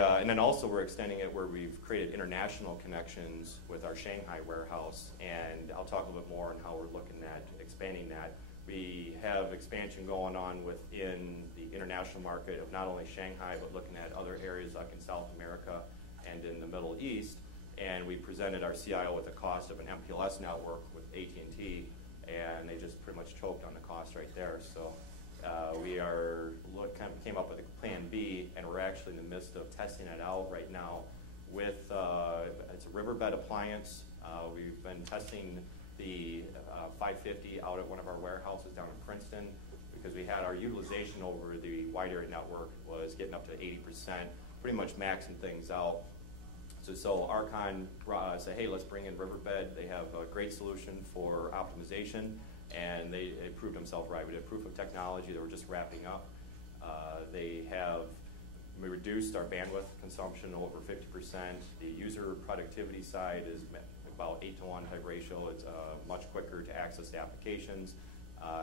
And then also we're extending it where we've created international connections with our Shanghai warehouse, and I'll talk a little bit more on how we're looking at expanding that. We have expansion going on within the international market of not only Shanghai, but looking at other areas like in South America and in the Middle East. And we presented our CIO with the cost of an MPLS network with AT&T, and they just pretty much choked on the cost right there. So we kind of came up with a plan B, and we're actually in the midst of testing it out right now with, it's a riverbed appliance. We've been testing the 550 out at one of our warehouses down in Princeton, because we had our utilization over the wide area network was getting up to 80%, pretty much maxing things out. So RKON said, hey, let's bring in riverbed. They have a great solution for optimization, and they proved themselves right. We did proof of technology that we're just wrapping up. We reduced our bandwidth consumption over 50%. The user productivity side is about 8-to-1 type ratio. It's much quicker to access the applications,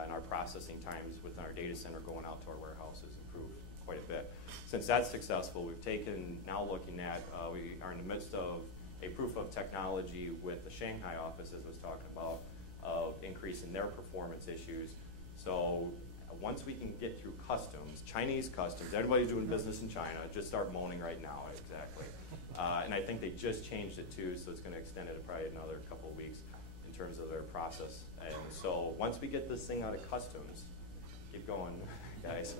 and our processing times within our data center going out to our warehouses improved quite a bit. Since that's successful, we've now looking at, we are in the midst of a proof of technology with the Shanghai office, as I was talking about, of increasing their performance issues. So once we can get through customs, Chinese customs, everybody's doing business in China, just start moaning right now, exactly. And I think they just changed it too, so it's going to extend it to probably another couple of weeks in terms of their process. And so once we get this thing out of customs, keep going, guys,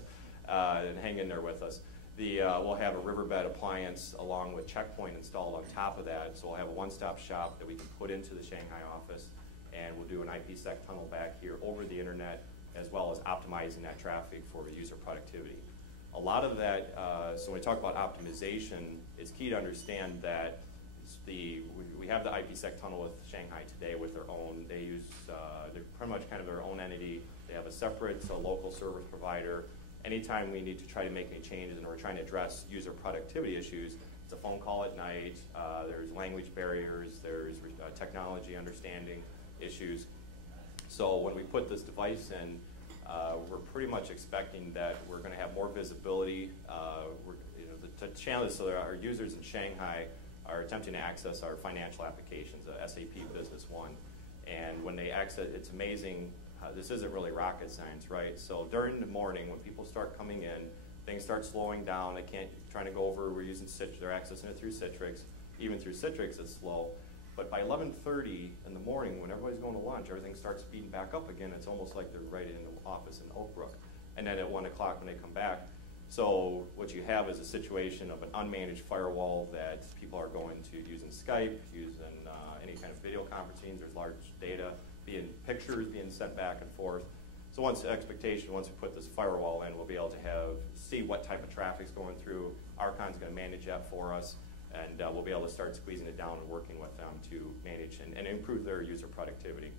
and hang in there with us. We'll have a riverbed appliance along with checkpoint installed on top of that, so we'll have a one-stop shop that we can put into the Shanghai office, and we'll do an IPsec tunnel back here over the internet, as well as optimizing that traffic for user productivity. A lot of that, so when we talk about optimization, it's key to understand that we have the IPsec tunnel with Shanghai today with their own, they're pretty much kind of their own entity. They have a separate local service provider. Anytime we need to try to make any changes and we're trying to address user productivity issues, it's a phone call at night, there's language barriers, there's technology understanding issues. So when we put this device in, we're pretty much expecting that we're going to have more visibility. The challenge is, so our users in Shanghai are attempting to access our financial applications, SAP Business One. And when they access, it's amazing. This isn't really rocket science, right? So during the morning, when people start coming in, things start slowing down. They can't, trying to go over, we're using Citrix, they're accessing it through Citrix. Even through Citrix, it's slow. But by 11:30 in the morning, when everybody's going to lunch, everything starts speeding back up again. It's almost like they're right in the office in Oak Brook. And then at 1 o'clock when they come back, so what you have is a situation of an unmanaged firewall that people are going to using Skype, using any kind of video conferencing. There's large data, pictures being sent back and forth. So once we put this firewall in, we'll be able to see what type of traffic's going through. RKON's going to manage that for us, and we'll be able to start squeezing it down and working with them to manage and improve their user productivity.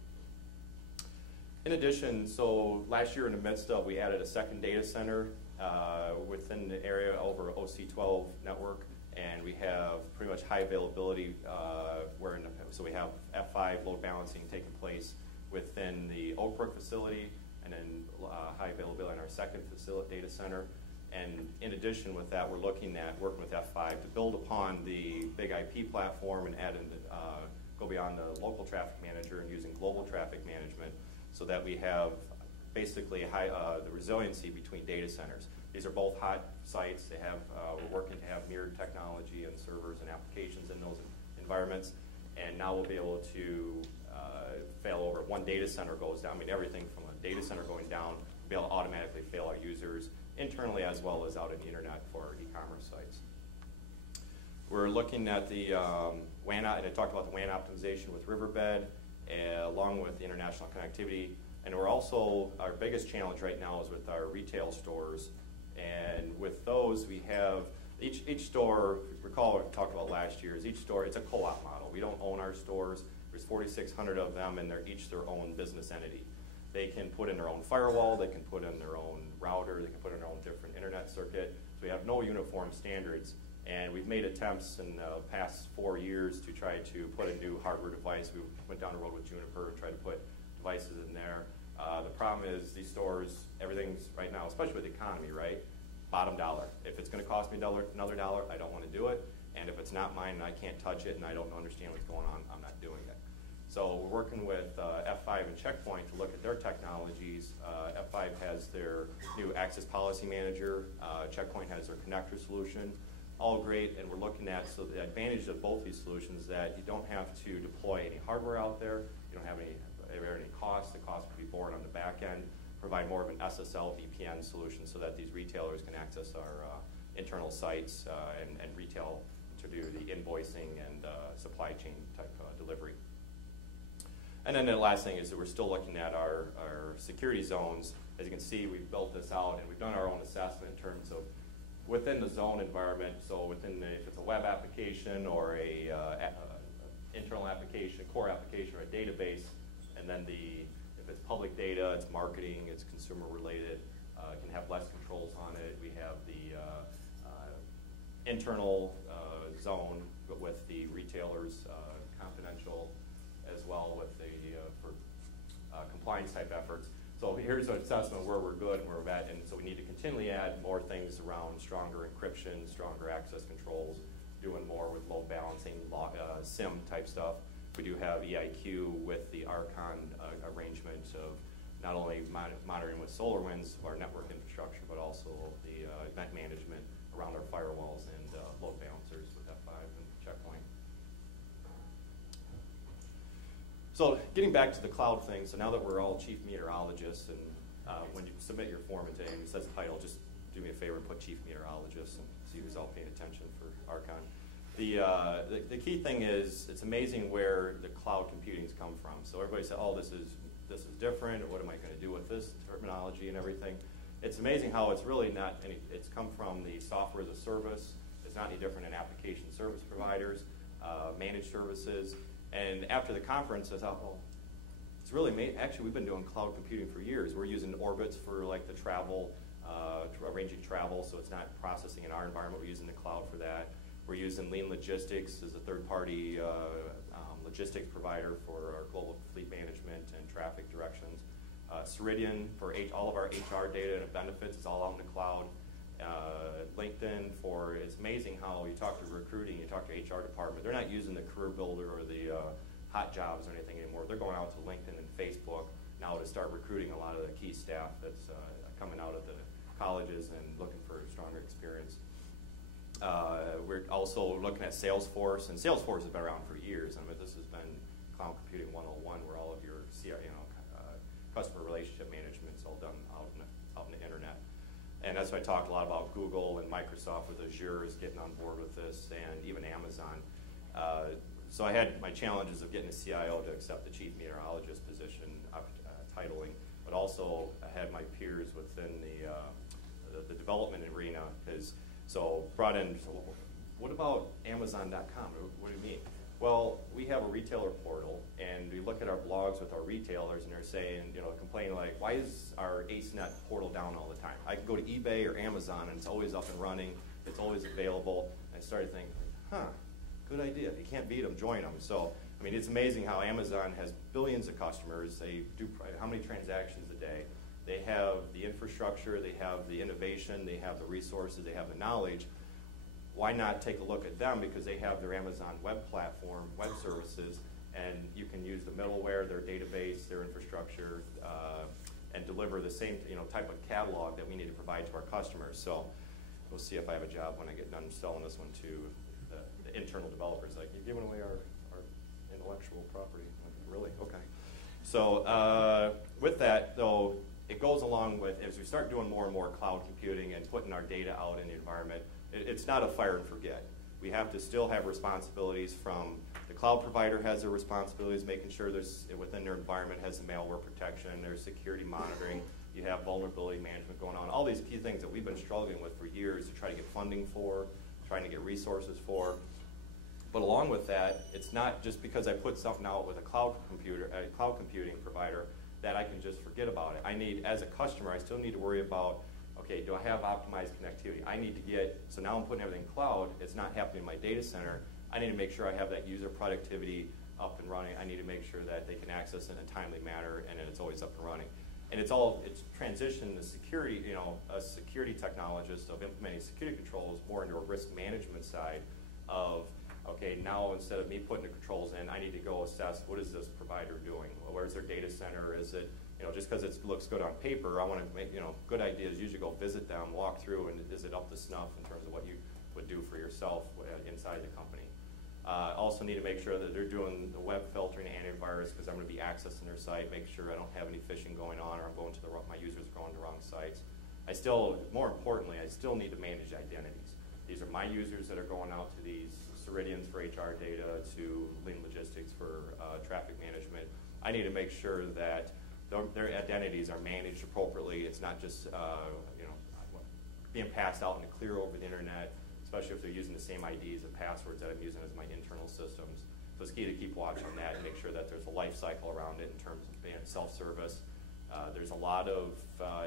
In addition, so last year in the midst of, we added a second data center within the area over OC12 network, and we have pretty much high availability. So we have F5 load balancing taking place within the Oak Brook facility, and then high availability in our second data center. And in addition with that, we're looking at working with F5 to build upon the big IP platform and go beyond the local traffic manager and using global traffic management, so that we have basically the resiliency between data centers. These are both hot sites. We're working to have mirrored technology and servers and applications in those environments. And now we'll be able to fail over. If one data center goes down, I mean, everything from a data center going down, we'll be able to automatically fail our users internally as well as out in the internet for our e-commerce sites. We're looking at the WAN, and I talked about the WAN optimization with Riverbed, along with the international connectivity. And we're also, our biggest challenge right now is with our retail stores. And with those, we have each store, recall what we talked about last year, is each store, it's a co-op model. We don't own our stores. There's 4,600 of them, and they're each their own business entity. They can put in their own firewall, they can put in their own router, they can put in their own different internet circuit. So we have no uniform standards. And we've made attempts in the past 4 years to try to put a new hardware device. We went down the road with Juniper and tried to put devices in there. The problem is these stores, everything's right now, especially with the economy, right? bottom dollar. If it's going to cost me another dollar, I don't want to do it. And if it's not mine and I can't touch it and I don't understand what's going on, I'm not doing it. So we're working with F5 and Checkpoint to look at their technologies. F5 has their new Access Policy Manager. Checkpoint has their connector solution. All great, and we're looking at, so the advantage of both these solutions is that you don't have to deploy any hardware out there. You don't have any costs. The cost will be borne on the back end. Provide more of an SSL VPN solution so that these retailers can access our internal sites and retail to do the invoicing and supply chain type delivery. And then the last thing is that we're still looking at our security zones. As you can see, we've built this out and we've done our own assessment in terms of within the zone environment. So within if it's a web application or a internal application, core application, or a database, and then if it's public data, it's marketing, it's consumer related, it can have less controls on it. We have the internal zone with the retailers, confidential, as well with the for compliance type efforts. So here's an assessment where we're good and where we're at, and so we need to continually add more things around stronger encryption, stronger access controls, doing more with load balancing, SIM type stuff. We do have EIQ with the RKON arrangement of not only monitoring with SolarWinds our network infrastructure, but also the event management around our firewalls and load balancers with F5 and Checkpoint. So getting back to the cloud thing, so now that we're all chief meteorologists, and when you submit your form and it says title, just do me a favor and put chief meteorologist and see who's all paying attention for RKON. The key thing is it's amazing where the cloud computing's come from. So everybody said, oh, this is different, or what am I going to do with this terminology and everything? It's amazing how it's really not any, it's come from the software as a service. It's not any different in application service providers, managed services. And after the conference, I thought, well, it's really actually we've been doing cloud computing for years. We're using Orbitz for like the travel, arranging travel, so it's not processing in our environment. We're using the cloud for that. We're using Lean Logistics as a third-party logistics provider for our global fleet management and traffic directions. Ceridian for all of our HR data and benefits is all out in the cloud. LinkedIn for, it's amazing how you talk to recruiting, you talk to HR department, they're not using the career builder or the hot jobs or anything anymore. They're going out to LinkedIn and Facebook now to start recruiting a lot of the key staff that's coming out of the colleges and looking for a stronger experience. We're also looking at Salesforce, and Salesforce has been around for years. I mean, this has been Cloud Computing 101, where all of your customer relationship management is all done out in the internet. And that's why I talked a lot about Google and Microsoft with Azure is getting on board with this, and even Amazon. So I had my challenges of getting a CIO to accept the chief meteorologist position titling, but also I had my peers within the development arena, so brought in, so what about Amazon.com? What do you mean? Well, we have a retailer portal, and we look at our blogs with our retailers, and they're saying, complaining like, why is our AceNet portal down all the time? I can go to eBay or Amazon, and it's always up and running. It's always available. And I started thinking, good idea. If you can't beat them, join them. So, I mean, it's amazing how Amazon has billions of customers. They do how many transactions a day? They have the infrastructure, they have the innovation, they have the resources, they have the knowledge. Why not take a look at them, because they have their Amazon web platform, web services, and you can use the middleware, their database, their infrastructure, and deliver the same type of catalog that we need to provide to our customers. So we'll see if I have a job when I get done selling this one to the internal developers. Like, you're giving away our intellectual property. Like, really? Okay. So with that, though, it goes along with, as we start doing more and more cloud computing and putting our data out in the environment, it's not a fire and forget. We have to still have responsibilities from the cloud provider has their responsibilities, making sure there's within their environment has the malware protection, there's security monitoring, you have vulnerability management going on, all these key things that we've been struggling with for years to try to get funding for, trying to get resources for. But along with that, it's not just because I put something out with a cloud computing provider that I can just forget about it. I need, as a customer, I still need to worry about, okay, do I have optimized connectivity? I need to get, so now I'm putting everything cloud, it's not happening in my data center. I need to make sure I have that user productivity up and running. I need to make sure that they can access it in a timely manner and it's always up and running. And it's transitioned to security, a security technologist of implementing security controls more into a risk management side of, okay, now instead of me putting the controls in, I need to go assess what is this provider doing? Where's their data center? Is it, just because it looks good on paper, I want to make, good ideas, usually go visit them, walk through, and is it up to snuff in terms of what you would do for yourself inside the company? Also need to make sure that they're doing the web filtering and antivirus, because I'm going to be accessing their site, make sure I don't have any phishing going on, or I'm going to my users going to wrong sites. More importantly, I still need to manage identities. These are my users that are going out to these Ceridians for HR data, to Lean Logistics for traffic management. I need to make sure that their identities are managed appropriately. It's not just being passed out in the clear over the internet, especially if they're using the same IDs and passwords that I'm using as my internal systems. So it's key to keep watch on that and make sure that there's a life cycle around it in terms of being self-service. There's a lot of,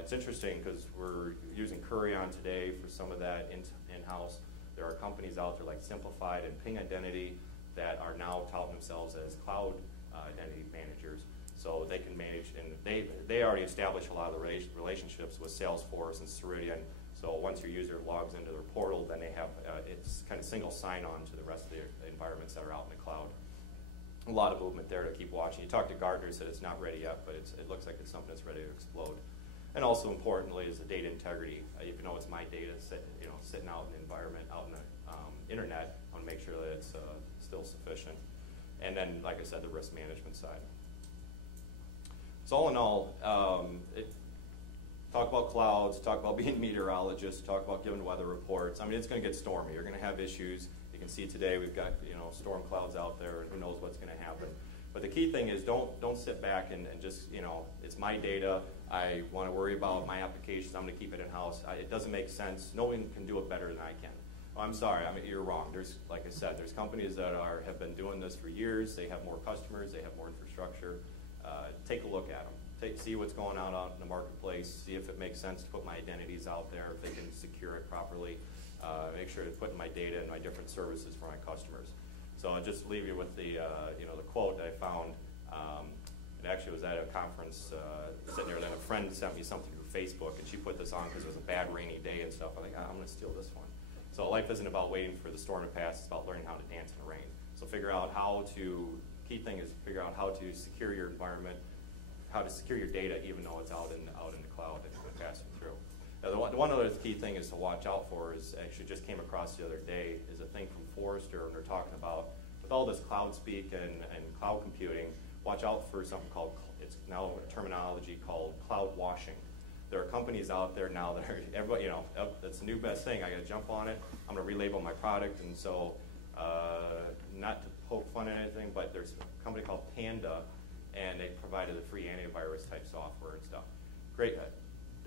it's interesting because we're using RKON today for some of that in-house. There are companies out there like Simplified and Ping Identity that are now touting themselves as cloud identity managers. So they can manage, and they already established a lot of the relationships with Salesforce and Ceridian. So once your user logs into their portal, then they have, it's kind of single sign-on to the rest of the environments that are out in the cloud. A lot of movement there to keep watching. You talk to Gartner, said it's not ready yet, but it looks like it's something that's ready to explode. And also importantly is the data integrity. Even though it's my data sitting out in the environment, out in the internet, I want to make sure that it's still sufficient. And then, like I said, the risk management side. So all in all, talk about clouds, talk about being meteorologists, talk about giving weather reports. I mean, it's going to get stormy. You're going to have issues. You can see today we've got storm clouds out there, and who knows what's going to happen. But the key thing is don't sit back and just, it's my data. I want to worry about my applications. I'm going to keep it in-house. It doesn't make sense. No one can do it better than I can. Well, I'm sorry. I mean, you're wrong. There's, like I said, there's companies that have been doing this for years. They have more customers. They have more infrastructure. Take a look at them. See what's going on out in the marketplace. See if it makes sense to put my identities out there, if they can secure it properly. Make sure to put my data in my different services for my customers. So I'll just leave you with the the quote that I found. It actually was at a conference sitting there, and then a friend sent me something through Facebook, and she put this on because it was a bad rainy day and stuff. I'm like, I'm going to steal this one. So life isn't about waiting for the storm to pass. It's about learning how to dance in the rain. So key thing is figure out how to secure your environment, how to secure your data even though it's out in the cloud and passing through. Now, the one other key thing is to watch out for is, actually just came across the other day, is a thing from Forrester, and they're talking about, with all this cloud speak and cloud computing, watch out for something called, it's now a terminology called cloud washing. There are companies out there now that are, everybody, that's the new best thing, I got to jump on it, I'm going to relabel my product, and so, not to poke fun at anything, but there's a company called Panda, and they provided a free antivirus type software and stuff. Great.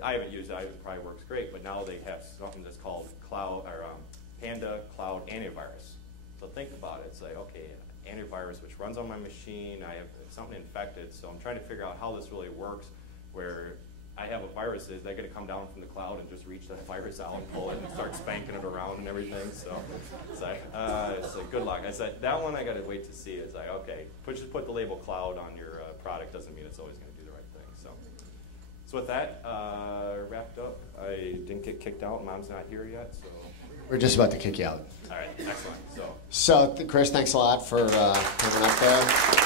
I haven't used it. It probably works great, but now they have something that's called Panda Cloud Antivirus. So think about it. It's like, okay, antivirus which runs on my machine. I have something infected, so I'm trying to figure out how this really works. Where I have a virus, is they're going to come down from the cloud and just reach that virus out and pull it and start spanking it around and everything. So it's like good luck. I said that one I got to wait to see. It's like, okay, just put the label cloud on your product doesn't mean it's always going to do the right thing. So with that, wrapped up. I didn't get kicked out. Mom's not here yet, so. We're just about to kick you out. All right, excellent. So Chris, thanks a lot for coming up there.